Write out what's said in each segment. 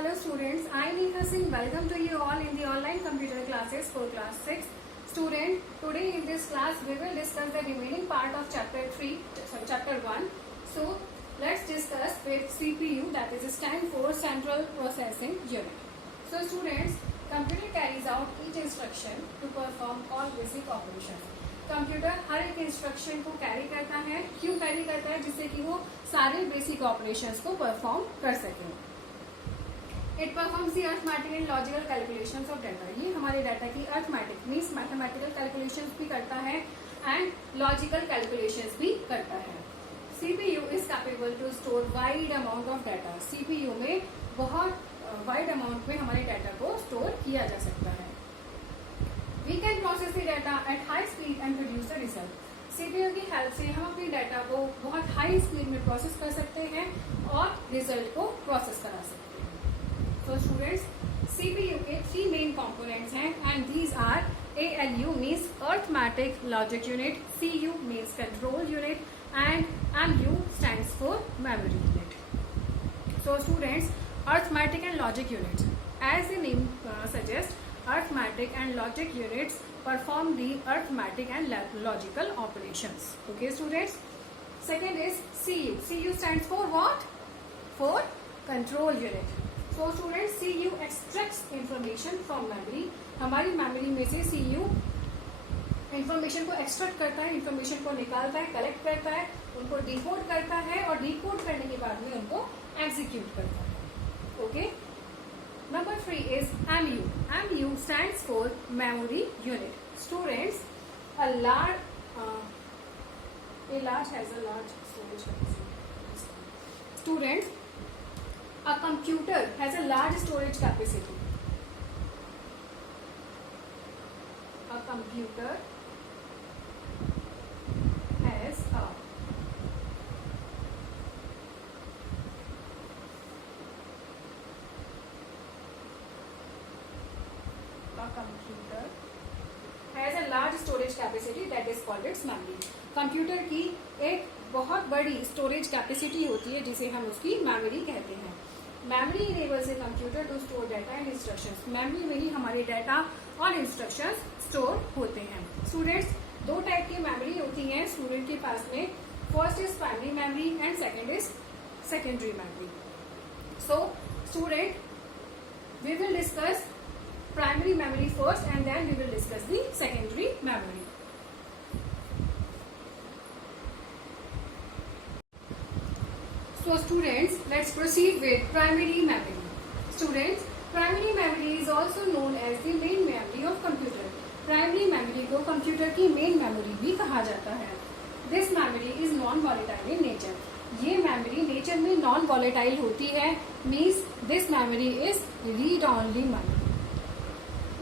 Hello students, I am Neha Singh. Welcome to you all in the online computer classes for class 6. Student, today in this class we will discuss the remaining part of chapter 1. So let's discuss with CPU, that is stand for Central Processing Unit. So students, computer carries out each instruction to perform all basic operations. Computer हर एक instruction को carry करता है. क्यों carry करता है? जिससे कि वो सारे बेसिक ऑपरेशंस को परफॉर्म कर सके. It performs the arithmetic and logical calculations of data. ये हमारे डाटा की अर्थमेटिक मीन्स मैथमेटिकल कैलकुलेशंस भी करता है एंड लॉजिकल कैलकुलेशंस भी करता है. CPU is capable to store wide amount of data. CPU में बहुत वाइड अमाउंट में हमारे डाटा को स्टोर किया जा सकता है. We can process the data at high speed and produce the result. CPU की हेल्प से हम अपने डाटा को बहुत हाई स्पीड में प्रोसेस कर सकते हैं और रिजल्ट को प्रोसेस करा सकते हैं. So students, CPU के 3 मेन कंपोनेंट्स हैं and these are ALU means Arithmetic Logic Unit, CU means Control Unit and MU stands for Memory Unit. So students, Arithmetic and Logic Units, as the name suggests, arithmetic and logic units perform the arithmetic and logical operations. Okay students. Second is CU. CU stands for what? For control unit. So students, CU extracts information from memory. हमारी memory में से CU information को extract करता है, information को निकालता है, collect करता है, उनको डिकोड करता है और डिकोड करने के बाद में उनको एग्जीक्यूट करता है. Okay. Number 3 is MU. MU stands for Memory Unit. Students, a large has a large storage capacity. Students, a computer has a large storage capacity. A computer has a computer has a large storage capacity that is called its memory. Computer की एक बहुत बड़ी storage capacity होती है जिसे हम उसकी memory कहते हैं. Memory enables a computer to store data and instructions. Memory में ही हमारे डाटा और इंस्ट्रक्शंस स्टोर होते हैं. स्टूडेंट्स, 2 टाइप की मेमोरी होती हैं स्टूडेंट के पास में. First is primary memory and second is secondary memory. So student, we will discuss primary memory first and then we will discuss the secondary memory. So students, let's proceed with primary memory. Students, primary memory is also known as the main memory of computer. Primary memory को computer की main memory भी कहा जाता है. This memory is non-volatile in nature. ये memory nature में non-volatile होती है. Means this memory is read-only memory.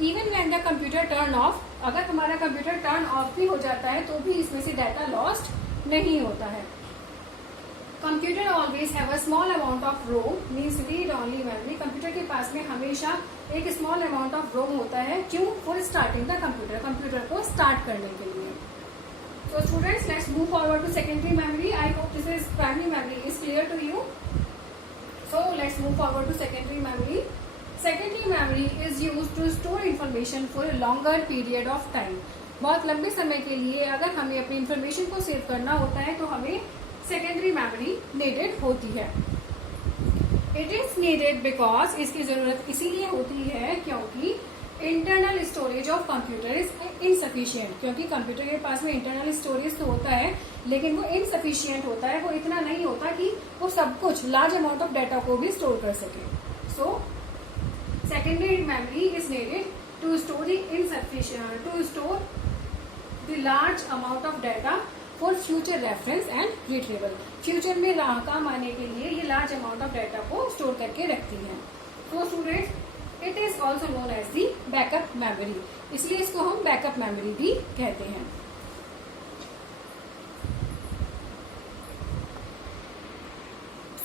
Even when the computer turn off, अगर हमारा कंप्यूटर टर्न ऑफ भी हो जाता है तो भी इसमें से डाटा लॉस्ट नहीं होता है. Computer always have a small amount of ROM means read only memory. Computer के पास में हमेशा एक स्मॉल अमाउंट ऑफ रोम होता है. क्यों? For starting the computer, computer को स्टार्ट करने के लिए. So students, let's move forward to secondary memory. I hope this is primary memory is clear to you. So let's move forward to secondary memory. Secondary memory is use to store information for a longer period of time. बहुत लंबे समय के लिए अगर हमें अपनी information को save करना होता है तो हमें सेकेंडरी मेमोरी नीडेड होती है. इट इज नीडेड बिकॉज, इसकी जरूरत इसीलिए होती है क्योंकि internal storage of computer is insufficient. क्योंकि कंप्यूटर के पास में इंटरनल स्टोरेज तो होता है लेकिन वो इनसफिशियंट होता है. वो इतना नहीं होता कि वो सब कुछ लार्ज अमाउंट ऑफ डाटा को भी स्टोर कर सके. सो secondary memory is needed to store the large amount of data for future reference and retrieval. Future में काम आने के लिए ये लार्ज अमाउंट ऑफ डाटा को स्टोर करके रखती है. तो students, it is also known as the backup memory. इसलिए इसको हम बैकअप मेमोरी भी कहते हैं.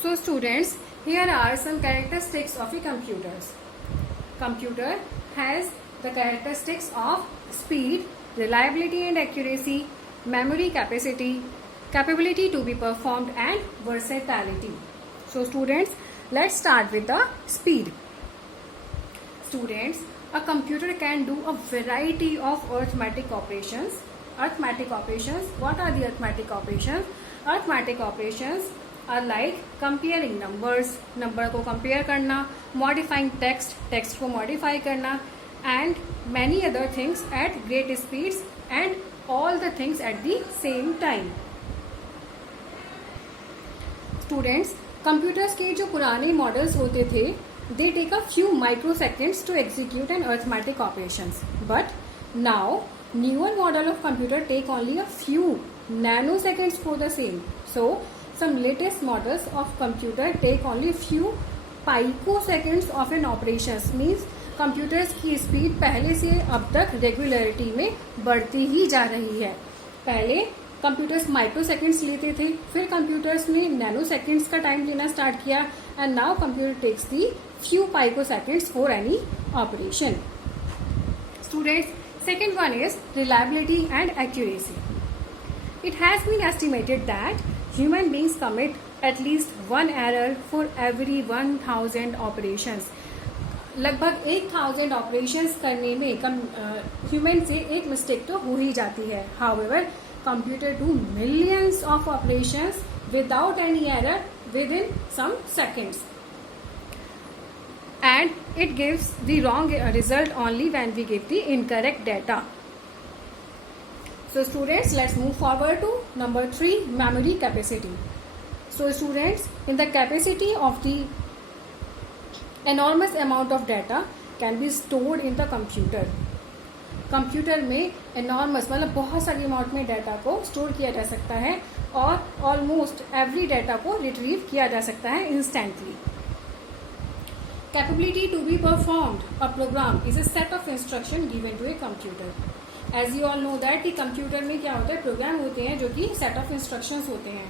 So students, here are some characteristics of a computers. Computer has the characteristics of speed, reliability and accuracy, memory capacity, capability to be performed and versatility. So students, let's start with the speed. Students, a computer can do a variety of arithmetic operations. Arithmetic operations. What are the arithmetic operations? Arithmetic operations are like comparing numbers, number को compare करना, modifying text, text को modify करना, and many other things at great speeds and all the things at the same time. Students, computers के जो पुराने models होते थे, they take a few microseconds to execute an arithmetic operations. But now, newer model of computer take only a few nanoseconds for the same. So, some latest models of computer take only few picoseconds of an operations. Means computers की speed पहले से अब तक regularity में बढ़ती ही जा रही है. पहले कंप्यूटर्स माइक्रोसेकंड्स लेते थे, फिर कंप्यूटर्स ने नैनो सेकंड्स का टाइम लेना स्टार्ट किया, and now computer takes the few picoseconds for any operation. Students, second one is reliability and accuracy. It has been estimated that human beings commit at least one error for every 1000 operations. लगभग 1000 operations करने में human से एक mistake तो हो ही जाती है. However computer do millions of operations without any error within some seconds. And it gives the wrong result only when we give the incorrect data. So students, let's move forward to number 3, memory capacity. So students, in the capacity of the enormous amount of data can be stored in the computer. Computer में enormous मतलब बहुत सारी amount में data को store किया जा सकता है और ऑलमोस्ट एवरी डाटा को रिट्रीव किया जा सकता है instantly. Capability to be performed a program is a set of instruction given to a computer. As you all know that कि कंप्यूटर में क्या होता है, प्रोग्राम होते हैं जो कि सेट ऑफ इंस्ट्रक्शंस होते हैं.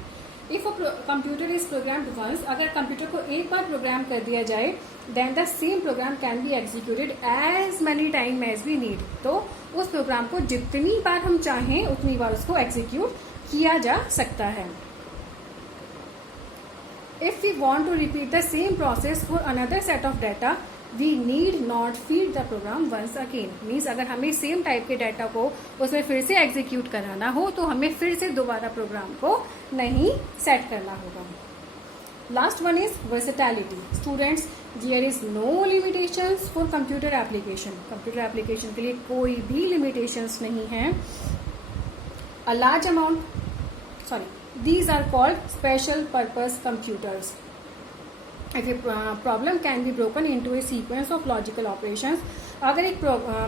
If computer is programmed once, अगर कंप्यूटर को एक बार प्रोग्राम कर दिया जाए, then the same program can be executed as many time as we need. तो उस प्रोग्राम को जितनी बार हम चाहें उतनी बार उसको एग्जीक्यूट किया जा सकता है. If we want to repeat the same process for another set of data, we need not feed the program once again. Means अगर हमें सेम टाइप के डाटा को उसमें फिर से एग्जीक्यूट कराना हो तो हमें फिर से दोबारा प्रोग्राम को नहीं सेट करना होगा. Last one is versatility. Students, there is no limitations for computer application. Computer application के लिए कोई भी लिमिटेशंस नहीं है. A large amount These are called special purpose computers. If a problem can be broken into a sequence of logical operations, अगर एक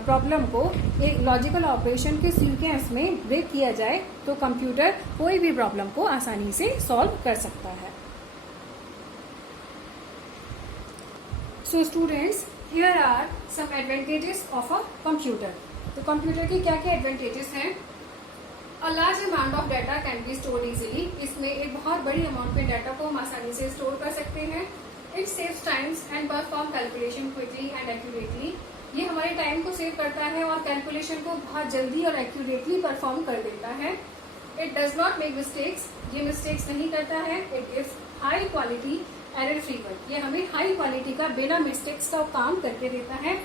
problem को एक लॉजिकल ऑपरेशन के सीक्वेंस में ब्रेक किया जाए तो कंप्यूटर कोई भी प्रॉब्लम को आसानी से सॉल्व कर सकता है. So students, here are some advantages of a computer. तो कंप्यूटर के क्या क्या एडवांटेजेस हैं? A large amount of data can be stored easily. इसमें एक बहुत बड़ी अमाउंट में डाटा को हम आसानी से स्टोर कर सकते हैं. It saves times and perform calculation quickly and accurately. ये हमारे टाइम को सेव करता है और कैलकुलेशन को बहुत जल्दी और एक्यूरेटली परफॉर्म कर देता है. It does not make mistakes. ये मिस्टेक्स नहीं करता है. It gives high quality error free work. ये हमें हाई क्वालिटी का बिना मिस्टेक्स का काम करके देता है.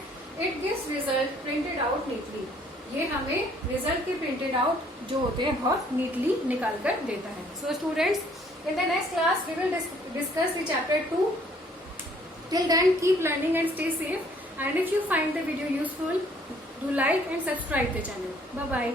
It gives result printed out neatly. ये हमें रिजल्ट के प्रिंटेड आउट जो होते हैं बहुत नीटली निकाल कर देता है. So students, in the next class we will discuss the chapter 2. Till then keep learning and stay safe, and if you find the video useful, do like and subscribe the channel. Bye bye.